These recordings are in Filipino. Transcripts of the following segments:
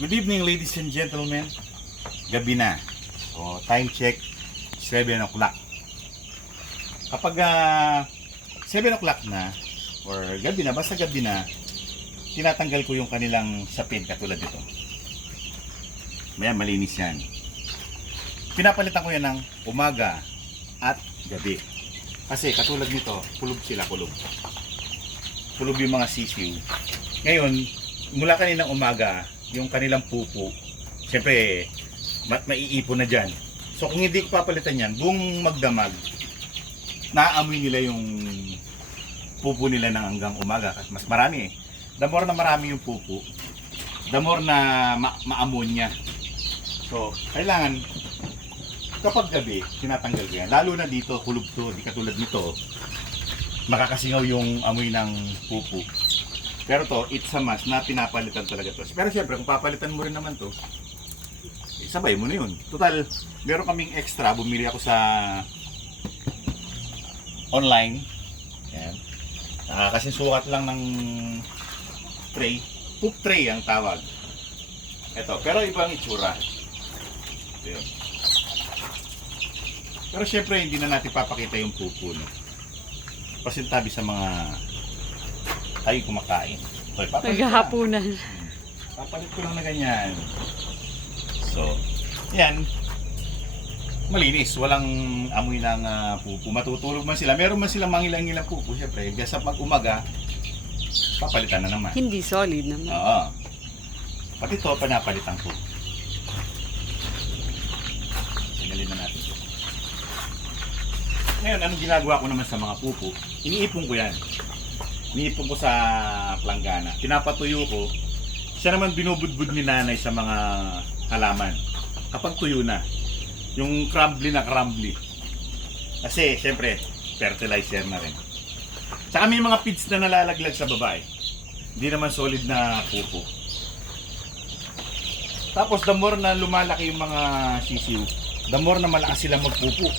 Good evening, ladies and gentlemen. Gabi na. So, time check, 7 o'clock. Kapag 7 o'clock na, or gabi na, basta gabi na, tinatanggal ko yung kanilang sapin katulad nito. Maya, malinis yan. Pinapalitan ko yan ng umaga at gabi. Kasi katulad nito, kulog sila, kulog. Kulog yung mga sisiw. Ngayon, mula kaninang umaga, yung kanilang pupo, siyempre, maiipon na dyan. So kung hindi ko papalitan yan, buong magdamag, naaamoy nila yung pupo nila ng hanggang umaga. Mas marami eh. The more na marami yung pupo, the more na ma-ammonia. So, kailangan, kapag gabi, tinatanggal ko yan. Lalo na dito, kulog to, di katulad nito, makakasingaw yung amoy ng pupo. Pero to, it's a must na pinapalitan talaga to. Pero syempre, kung papalitan mo rin naman to, sabay mo na yun. Total, meron kaming extra. Bumili ako sa online. Yan. Kasi sukat lang ng tray. Poop tray ang tawag. Ito. Pero ibang itsura. Ito. Pero syempre, hindi na natin papakita yung pupo. No? Pasintabi sa mga tayo kumakain. So, Naghahapunan. Papalit ko lang na ganyan. So, yan. Malinis. Walang amoy ng pupo. Matutulog man sila. Meron man silang mangilang-ilang pupo. Siyempre, sa pag-umaga, papalitan na naman. Hindi solid naman. Oo. Pati ito, panapalitan ko. Tingnan na natin ito. Ngayon, anong ginagawa ko naman sa mga pupo? Iniipon ko yan. Iniipon ko sa planggana. Pinapatuyo ko. Siya naman binubudbud ni nanay sa mga halaman. Kapag tuyo na. Yung crumbly na crumbly. Kasi, syempre, fertilizer na rin. Tsaka may mga feeds na nalalaglag sa babae. Hindi naman solid na pupo. Tapos, the more na lumalaki yung mga sisiw, the more na malakas sila magpupo.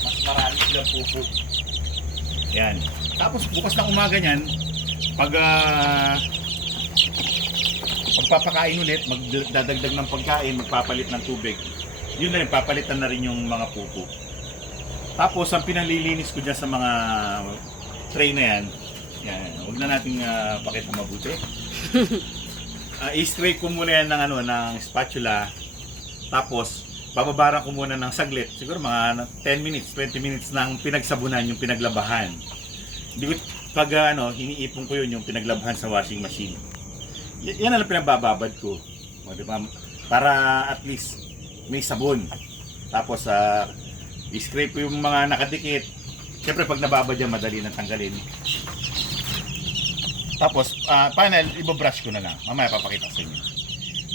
Mas marami silang pupo. Yan. Tapos bukas ng umaga niyan, pagpapakain ulit, magdadagdag ng pagkain, magpapalit ng tubig. Yun na rin, papalitan na rin yung mga pupo. Tapos ang pinalilinis ko dyan sa mga tray na yan, huwag na nating pakita mabuti. I-scrape ko muna yan ng spatula. Tapos bababaran ko muna ng saglit, siguro mga 10 minutes, 20 minutes ng pinagsabunan, yung pinaglabahan. Hindi ko, pag iniipon ko yun, yung pinaglabahan sa washing machine. Yan na lang pinabababad ko. O, diba? Para at least may sabon. Tapos, i-scrape ko yung mga nakadikit. Siyempre, pag nababad yan, madali nang tanggalin. Tapos, panel, ibabrush ko na lang. Mamaya papakita sa inyo.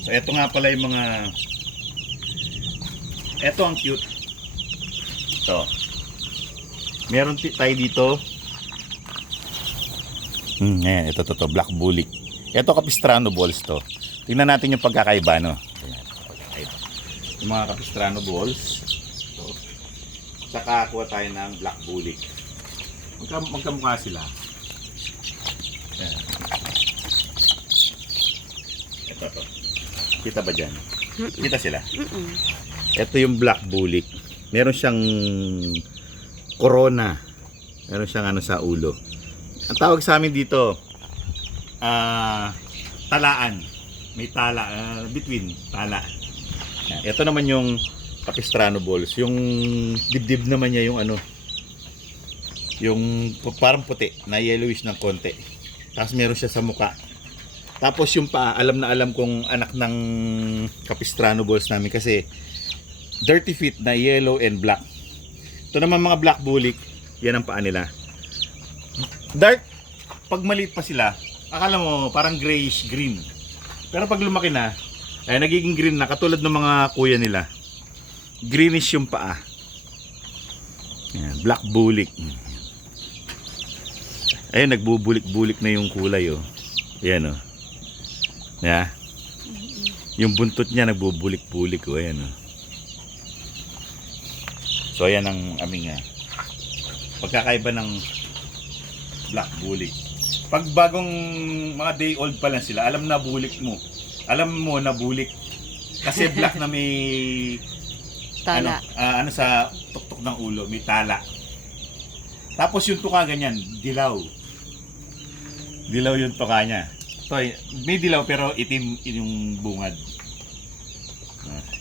So, eto nga pala yung mga... Eto ang cute. Ito. Meron tayo dito. Ayan, ito, black bully. Ito capistrano balls to. Tingnan natin yung pagkakaiba, no? Ayan, pagkakaiba. Yung mga capistrano balls. Ito. Saka kuha tayo ng black bully. Magkamukha sila. Ayan. Ito to. Kita ba dyan? Kita sila? Ito yung black bully. Meron siyang corona. Meron siyang sa ulo. Ang tawag sa amin dito, talaan. May tala, between tala. Ito naman yung capistrano balls. Yung dibdib naman niya yung yung parang puti, na yellowish ng konti. Tapos meron siya sa muka. Tapos yung paa, alam na alam kong anak ng capistrano balls namin kasi dirty feet na yellow and black. Ito naman mga black bully, yan ang paa nila. Dark, pag maliit pa sila, akala mo parang grayish green. Pero pag lumaki na, ay nagiging green na katulad ng mga kuya nila. Greenish yung paa. Yan, black bully. Ayun, nagbubulik-bulik na yung kulay, oh. Ayan, oh. Yeah. Yung buntot niya nagbubulik-bulik, oh. Ayan, oh. So, ayan ang aming pagkakaiba ng black bully. Pag bagong mga day old pa lang sila, alam na bulik mo. alam mo na bulik. Kasi black na may Tala. ano sa tuktok ng ulo, may tala. Tapos yung tuka ganyan, dilaw. Dilaw yung tuka niya. Ito, may dilaw pero itim yung bungad.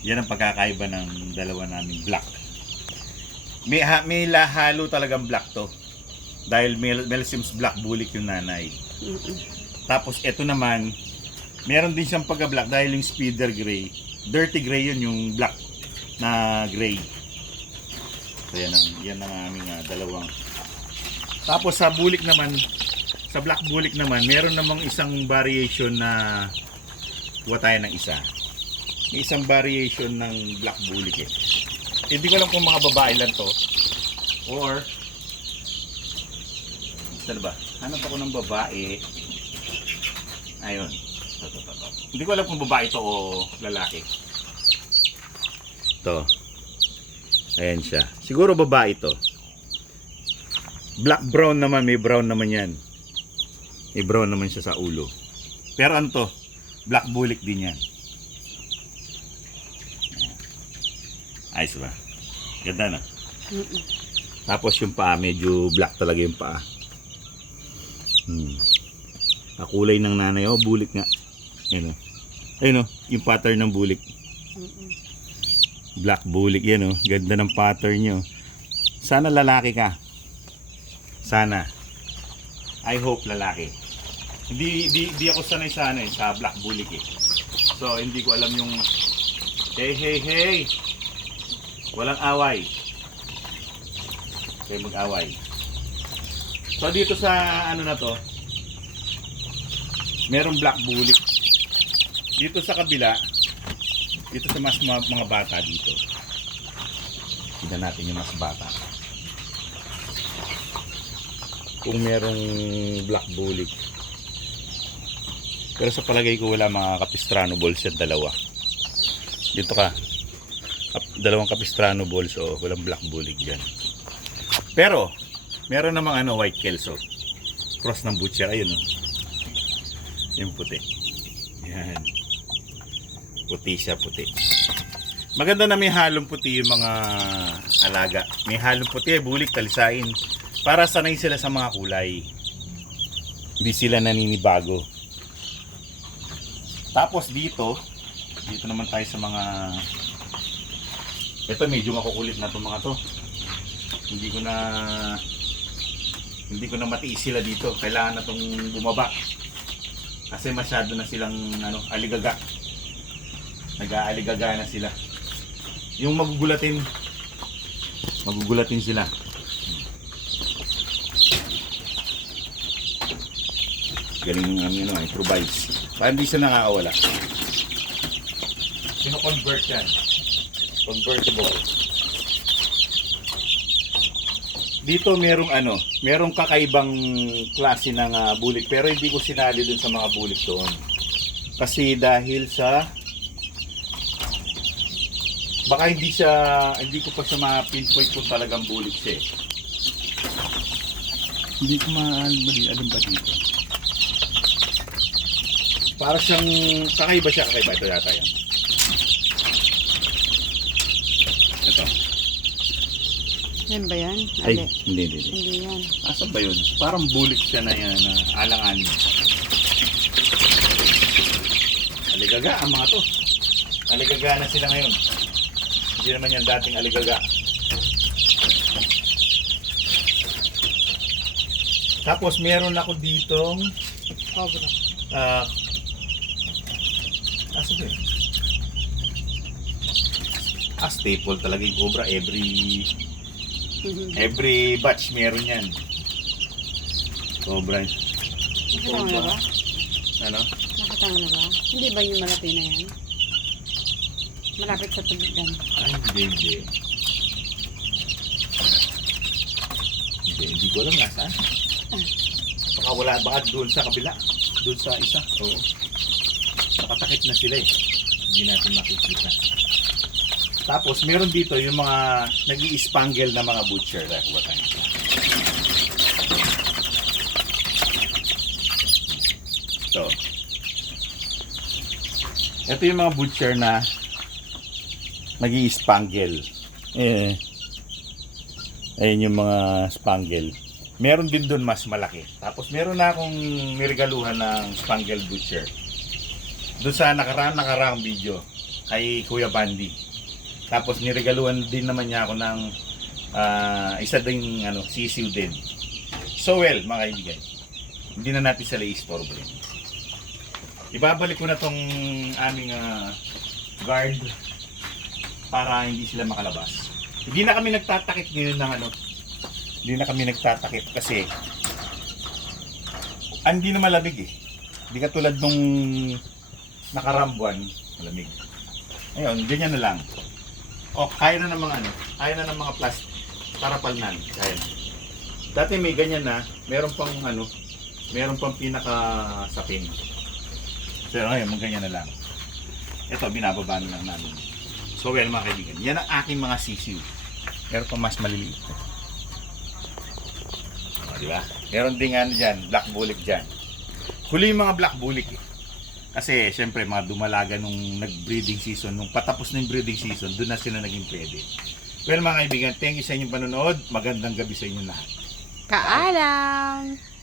Yan ang pagkakaiba ng dalawa naming black. May halo talagang black to. Dahil Mel Sims black bulik yung nanay. Tapos ito naman, meron din siyang pagka-black dahil yung speeder gray. Dirty gray yun, yung black na gray. So yan ang aming dalawang. Tapos sa bulik naman, sa black bulik naman, meron namang isang variation na kuha tayo ng isa. May isang variation ng black bulik eh. Hindi ko alam kung mga babae lang to or ano ba? Hanap ako ng babae. Ayun. Ito. Hindi ko alam kung babae to o lalaki. Ito. Ayan siya. Siguro babae to. Black brown naman. May brown naman yan. May brown naman siya sa ulo. Pero ano to? Black bulik din yan. Ayos ba? Ganda na. Tapos yung paa, medyo black talaga yung paa. Kulay ng nanay, oh, bulik nga. Ayun o, yung pattern ng bulik. Black bulik yan o. Ganda ng pattern nyo. Sana lalaki ka. Sana. I hope lalaki. Hindi ako sanay sa black bulik eh. So hindi ko alam yung hey. Walang away. Kayo mag-away. So dito sa ano na to, merong black bulik. Dito sa kabila, dito sa mas mga bata dito. Tignan natin yung mas bata. Kung merong black bulik. Pero sa palagay ko wala mga Capistrano balls yan, dalawa. Dito ka. Dalawang Capistrano balls, so walang black bulik dyan. Pero meron namang white kelso. Cross ng butcher, ayun o. Yung puti. Yan. Puti siya, puti. Maganda na may halong puti yung mga alaga. May halong puti, bulik, talisain. Para sanay sila sa mga kulay. Hindi sila naninibago. Tapos dito naman tayo sa mga... Ito medyo makukulit na itong mga to. Hindi ko na matiis sila dito. Kailangan na itong bumaba. Kasi masyado na silang aligaga. Nag-aaligaga na sila. Yung magugulatin sila. Galing yung improvise. Para hindi sila nakakawala. Sino-convert yan? Convertible. Dito merong kakaibang klase ng bulik pero hindi ko sinali dun sa mga bulik doon. Kasi dahil sa baka hindi ko pa siya ma-pinpoint kung talagang bulik siya. Hindi ko alam ba dito. Para siyang kakaiba ito yata yan. Ito. Yan ba yan? Ay, hindi. Hindi yan. Asan ba yun? Parang bulik siya na yan, alang-anin. Aligaga ang mga to. Aligaga na sila ngayon. Hindi naman yan dating aligaga. Tapos meron ako ditong Cobra. Asan ba yun? Staple talaga yung cobra. Every batch meron yan. Cobra. Nakatama na ba? Ano? Nakatama na ba? Hindi ba yung malapit na yan? Malapit sa tubigan. Ay, hindi. Hindi ko alam nasaan. Baka doon sa kabila. Doon sa isa. Oo. Nakatakip na sila eh. Hindi natin makikita. Tapos meron dito yung mga nag-i-spangle na mga butcher. Ito. Ito yung mga butcher na nag-i-spangle. Eh, ayun yung mga spangle. Meron din doon mas malaki. Tapos meron na akong niregaluhan ng spangle butcher. Doon sa nakaraang video kay Kuya Bandy. Tapos niregaluhan din naman niya ako ng isa ding sisiw din. So well, mga kaibigan, hindi na natin sila i-store. Ibabalik ko na tong aming guard para hindi sila makalabas. Hindi na kami nagtatakip ngayon ng hindi na kami nagtatakip kasi hindi na malamig eh. Hindi katulad nung nakarambuan, malamig. Ayun, ganyan na lang. O, kaya na ng mga kaya na ng mga plastic para palnan. Kaya na. Dati may ganyan na, meron pang pinaka sapin. So ngayon, ganyan na lang. Ito, binababa na lang namin. So well, mga kaibigan, yan ang aking mga sisiw. Meron pa mas maliliit. O, di ba? Meron din dyan, black bulik dyan. Huli yung mga black bulik eh. Kasi, syempre, mga dumalaga nung nag-breeding season, nung patapos na yung breeding season, doon na sila naging pwede. Well, mga kaibigan, thank you sa inyong panonood. Magandang gabi sa inyo lahat. Kaalam!